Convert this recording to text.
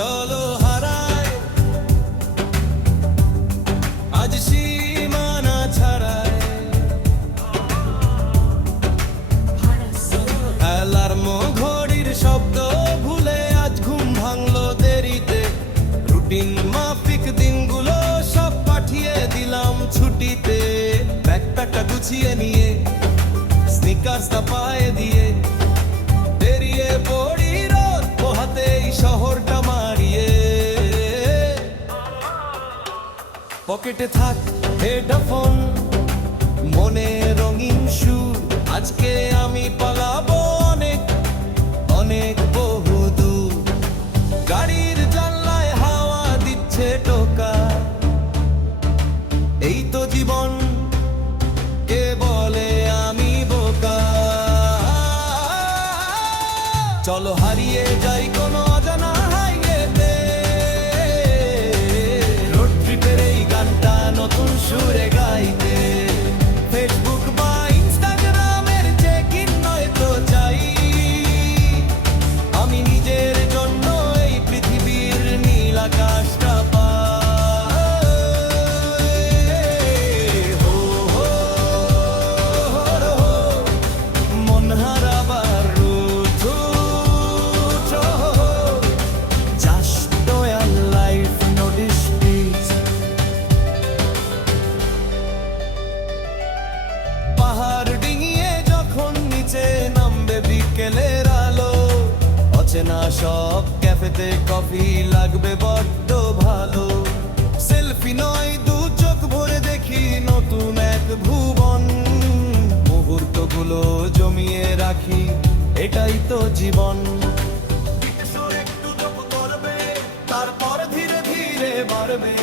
চলো হারাই আজ সীমানা ছাড়াই, অ্যালার্ম ঘড়ির শব্দ ভুলে আজ ঘুম ভাঙলো দেরিতে, রুটিন মাফিক দিনগুলো সব পাঠিয়ে দিলাম ছুটিতে। ব্যাগপ্যাকটা গুছিয়ে নিয়ে স্নিকার্সটা পায়ে দিয়ে বেরিয়ে পড়ি রোদ পোহাতেই শহরটা মারিয়ে। পকেটে থাক হেডফোন, মনে রঙিন সুর, আজকে আমি পালাবো অনেক অনেক বহুদূর। গাড়ির জানলায় হাওয়া দিচ্ছে টোকা, এই তো জীবন, কে বলে আমি বোকা। চলো হারিয়ে যাই কোনো অজানা হাইওয়েতে, রোড ট্রিপের এই গানটা নতুন সুরে গাইতে। ফেসবুক বা ইনস্টাগ্রামের চেক-ইন নয় তো চাই, আমি নিজের জন্য এই পৃথিবীর নীল আকাশটা পাই। হো হো হো হো, মন হারাবার রুদ্ধ, just loyal life, no disputes. পাহাড় ডিঙিয়ে যখন নিচে নামবে বিকেলের আলো, অচেনা সব ক্যাফেতে কফি লাগবে বড্ড ভালো। সেলফি নয়, দু চোখ ভরে দেখি নতুন এক ভুবন, মুহূর্তগুলো জমিয়ে রাখি, এটাই তো জীবন। একটু জপ করবে, তারপর ধীরে ধীরে বাড়বে।